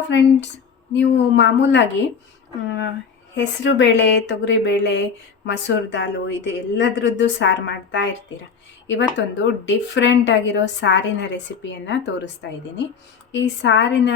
Friends ನೀವು ಮಾಮೂಲಾಗಿ ಹೆಸರು ಬೇಳೆ ತೊಗರಿಬೇಳೆ ಮಸೂರ್ ದಾಲು ಇದು ಎಲ್ಲದರದ್ದು ಸಾರು ಮಾಡ್ತಾ ಇರ್ತೀರ. ಇವತ್ತೊಂದು ಡಿಫ್ರೆಂಟ್ ಆಗಿರೋ ಸಾರಿನ ರೆಸಿಪಿಯನ್ನು ತೋರಿಸ್ತಾ ಇದ್ದೀನಿ. ಈ ಸಾರಿನ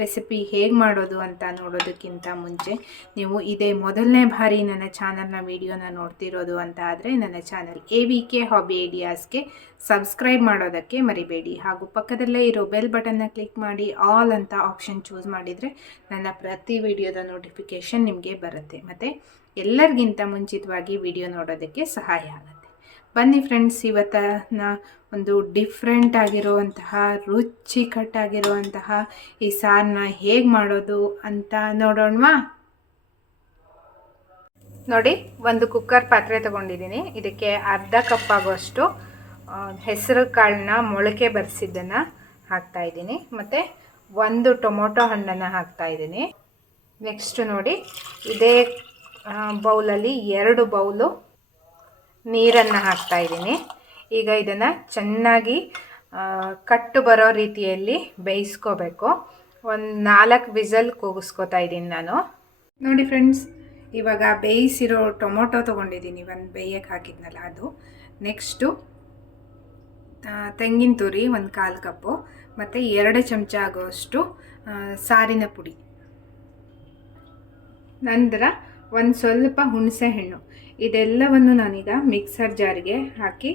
ರೆಸಿಪಿ ಹೇಗೆ ಮಾಡೋದು ಅಂತ ನೋಡೋದಕ್ಕಿಂತ ಮುಂಚೆ ನೀವು ಇದೇ ಮೊದಲನೇ ಬಾರಿ ನನ್ನ ಚಾನಲ್ನ ವಿಡಿಯೋನ ನೋಡ್ತಿರೋದು ಅಂತ ಆದರೆ ನನ್ನ channel A V K hobby ಐಡಿಯಾಸ್ಗೆ subscribe ಮಾಡೋದಕ್ಕೆ ಮರಿಬೇಡಿ. ಹಾಗೂ ಪಕ್ಕದಲ್ಲೇ ಇರೋ ಬೆಲ್ ಬಟನ್ನ ಕ್ಲಿಕ್ ಮಾಡಿ ಆಲ್ ಅಂತ ಆಪ್ಷನ್ ಚೂಸ್ ಮಾಡಿದರೆ ನನ್ನ ಪ್ರತಿ ವಿಡಿಯೋದ ನೋಟಿಫಿಕೇಷನ್ ನಿಮಗೆ ಬರುತ್ತೆ. ಮತ್ತು ಎಲ್ಲರಿಗಿಂತ ಮುಂಚಿತವಾಗಿ ವಿಡಿಯೋ ನೋಡೋದಕ್ಕೆ ಸಹಾಯ ಆಗುತ್ತೆ. ಬನ್ನಿ ಫ್ರೆಂಡ್ಸ್ ಇವತ್ತಿನ ಒಂದು ಡಿಫ್ರೆಂಟ್ ಆಗಿರುವಂತಹ, ರುಚಿಕಟ್ಟಾಗಿರುವಂತಹ ಈ ಸಾರನ್ನ ಹೇಗೆ ಮಾಡೋದು ಅಂತ ನೋಡೋಣವಾ? ನೋಡಿ, ಒಂದು ಕುಕ್ಕರ್ ಪಾತ್ರೆ ತಗೊಂಡಿದ್ದೀನಿ. ಇದಕ್ಕೆ ಅರ್ಧ ಕಪ್ ಆಗುವಷ್ಟು ಹೆಸರು ಕಾಳನ್ನ ಮೊಳಕೆ ಬರೆಸಿದ್ದನ್ನು ಹಾಕ್ತಾ ಇದ್ದೀನಿ. ಮತ್ತು ಒಂದು ಟೊಮೊಟೊ ಹಣ್ಣನ್ನು ಹಾಕ್ತಾ ಇದ್ದೀನಿ. ನೆಕ್ಸ್ಟ್ ನೋಡಿ, ಇದೇ ಬೌಲಲ್ಲಿ ಎರಡು ಬೌಲು ನೀರನ್ನು ಹಾಕ್ತಾ ಇದ್ದೀನಿ. ಈಗ ಇದನ್ನು ಚೆನ್ನಾಗಿ ಕಟ್ಟು ಬರೋ ರೀತಿಯಲ್ಲಿ ಬೇಯಿಸ್ಕೋಬೇಕು. ಒಂದು ನಾಲ್ಕು ವಿಸಲ್ ಕೂಗಿಸ್ಕೋತಾ ಇದ್ದೀನಿ ನಾನು. ನೋಡಿ ಫ್ರೆಂಡ್ಸ್, ಇವಾಗ ಬೇಯಿಸಿರೋ ಟೊಮೊಟೊ ತೊಗೊಂಡಿದ್ದೀನಿ. ಒಂದು ಬೇಯಕ್ಕೆ ಹಾಕಿದ್ನಲ್ಲ ಅದು. ನೆಕ್ಸ್ಟು ತೆಂಗಿನ ತುರಿ ಒಂದು ಕಾಲು ಕಪ್ಪು, ಮತ್ತು ಎರಡು ಚಮಚ ಆಗೋಷ್ಟು ಸಾರಿನ ಪುಡಿ. ನಂತರ ಒಂದು ಸ್ವಲ್ಪ ಹುಣಸೆ ಹಣ್ಣು. ಇದೆಲ್ಲವನ್ನು ನಾನೀಗ ಮಿಕ್ಸರ್ ಜಾರಿಗೆ ಹಾಕಿ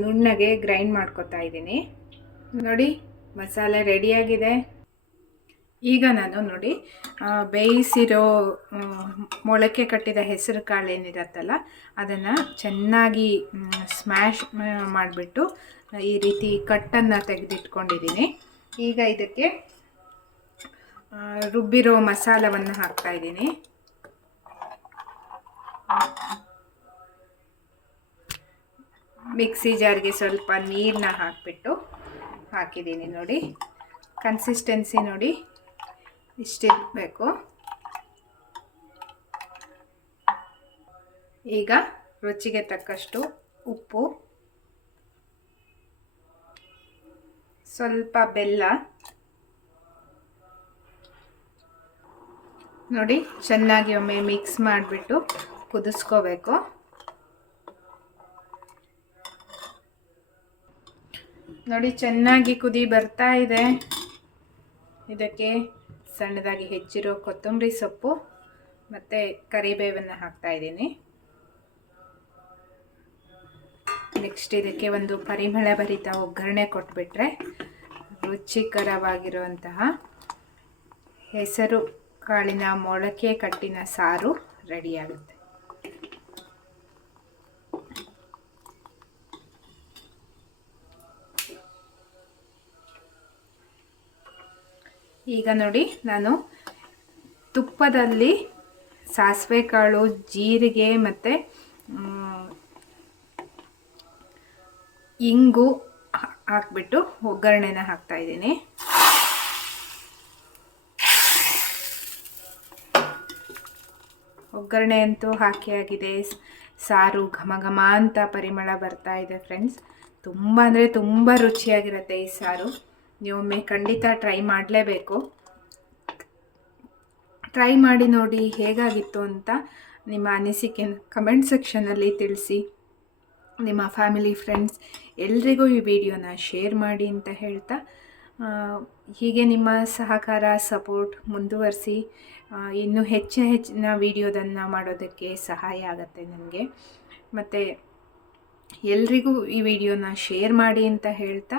ನುಣ್ಣಗೆ ಗ್ರೈಂಡ್ ಮಾಡ್ಕೊತಾ ಇದ್ದೀನಿ. ನೋಡಿ, ಮಸಾಲೆ ರೆಡಿಯಾಗಿದೆ. ಈಗ ನಾನು ನೋಡಿ ಬೇಯಿಸಿರೋ ಮೊಳಕೆ ಕಟ್ಟಿದ ಹೆಸರು ಕಾಳು ಏನಿರತ್ತಲ್ಲ, ಅದನ್ನು ಚೆನ್ನಾಗಿ ಸ್ಮ್ಯಾಶ್ ಮಾಡಿಬಿಟ್ಟು, ಈ ರೀತಿ ಕಟ್ಟನ್ನು ತೆಗೆದಿಟ್ಕೊಂಡಿದ್ದೀನಿ. ಈಗ ಇದಕ್ಕೆ ರುಬ್ಬಿರೋ ಮಸಾಲವನ್ನು ಹಾಕ್ತಾ ಇದ್ದೀನಿ. ಮಿಕ್ಸಿ ಜಾರ್ಗೆ ಸ್ವಲ್ಪ ನೀರನ್ನ ಹಾಕಿಬಿಟ್ಟು ಹಾಕಿದ್ದೀನಿ ನೋಡಿ. ಕನ್ಸಿಸ್ಟೆನ್ಸಿ ನೋಡಿ ಇಷ್ಟಿರಬೇಕು. ಈಗ ರುಚಿಗೆ ತಕ್ಕಷ್ಟು ಉಪ್ಪು. ಸ್ವಲ್ಪ ಬೆಲ್ಲ. ನೋಡಿ ಚೆನ್ನಾಗಿ ಒಮ್ಮೆ ಮಿಕ್ಸ್ ಮಾಡಿಬಿಟ್ಟು ಕುದಿಸ್ಕೋಬೇಕು. ನೋಡಿ, ಚೆನ್ನಾಗಿ ಕುದಿ ಬರ್ತಾ ಇದೆ. ಇದಕ್ಕೆ ಸಣ್ಣದಾಗಿ ಹೆಚ್ಚಿರೋ ಕೊತ್ತಂಬರಿ ಸೊಪ್ಪು ಮತ್ತು ಕರಿಬೇವನ್ನು ಹಾಕ್ತಾ ಇದ್ದೀನಿ. ನೆಕ್ಸ್ಟ್ ಇದಕ್ಕೆ ಒಂದು ಪರಿಮಳ ಭರಿತ ಒಗ್ಗರಣೆ ಕೊಟ್ಬಿಟ್ರೆ ರುಚಿಕರವಾಗಿರುವಂತಹ ಹೆಸರು ಕಾಳಿನ ಮೊಳಕೆ ಕಟ್ಟಿನ ಸಾರು ರೆಡಿಯಾಗುತ್ತೆ. ಈಗ ನೋಡಿ, ನಾನು ತುಪ್ಪದಲ್ಲಿ ಸಾಸಿವೆ ಕಾಳು, ಜೀರಿಗೆ ಮತ್ತು ಇಂಗು ಹಾಕ್ಬಿಟ್ಟು ಒಗ್ಗರಣೆನ ಹಾಕ್ತಾಯಿದ್ದೀನಿ ಒಗ್ಗರಣೆ ಅಂತೂ ಹಾಕಿ ಆಗಿದೆ. ಸಾರು ಘಮ ಘಮ ಅಂತ ಪರಿಮಳ ಬರ್ತಾ ಇದೆ ಫ್ರೆಂಡ್ಸ್ ತುಂಬ ಅಂದರೆ ತುಂಬ ರುಚಿಯಾಗಿರುತ್ತೆ ಈ ಸಾರು. ನೀವೊಮ್ಮೆ ಖಂಡಿತ ಟ್ರೈ ಮಾಡಲೇಬೇಕು. ಟ್ರೈ ಮಾಡಿ ನೋಡಿ ಹೇಗಾಗಿತ್ತು ಅಂತ ನಿಮ್ಮ ಅನಿಸಿಕೆ ಕಮೆಂಟ್ ಸೆಕ್ಷನಲ್ಲಿ ತಿಳಿಸಿ. ನಿಮ್ಮ ಫ್ಯಾಮಿಲಿ ಫ್ರೆಂಡ್ಸ್ ಎಲ್ರಿಗೂ ಈ ವಿಡಿಯೋನ ಶೇರ್ ಮಾಡಿ ಅಂತ ಹೇಳ್ತಾ ಹೀಗೆ ನಿಮ್ಮ ಸಹಕಾರ ಸಪೋರ್ಟ್ ಮುಂದುವರಿಸಿ ಇನ್ನೂ ಹೆಚ್ಚಿನ ಹೆಚ್ಚಿನ ವೀಡಿಯೋದನ್ನು ಮಾಡೋದಕ್ಕೆ ಸಹಾಯ ಆಗುತ್ತೆ ನನಗೆ ಮತ್ತು ಎಲ್ರಿಗೂ ಈ ವಿಡಿಯೋನ ಶೇರ್ ಮಾಡಿ ಅಂತ ಹೇಳ್ತಾ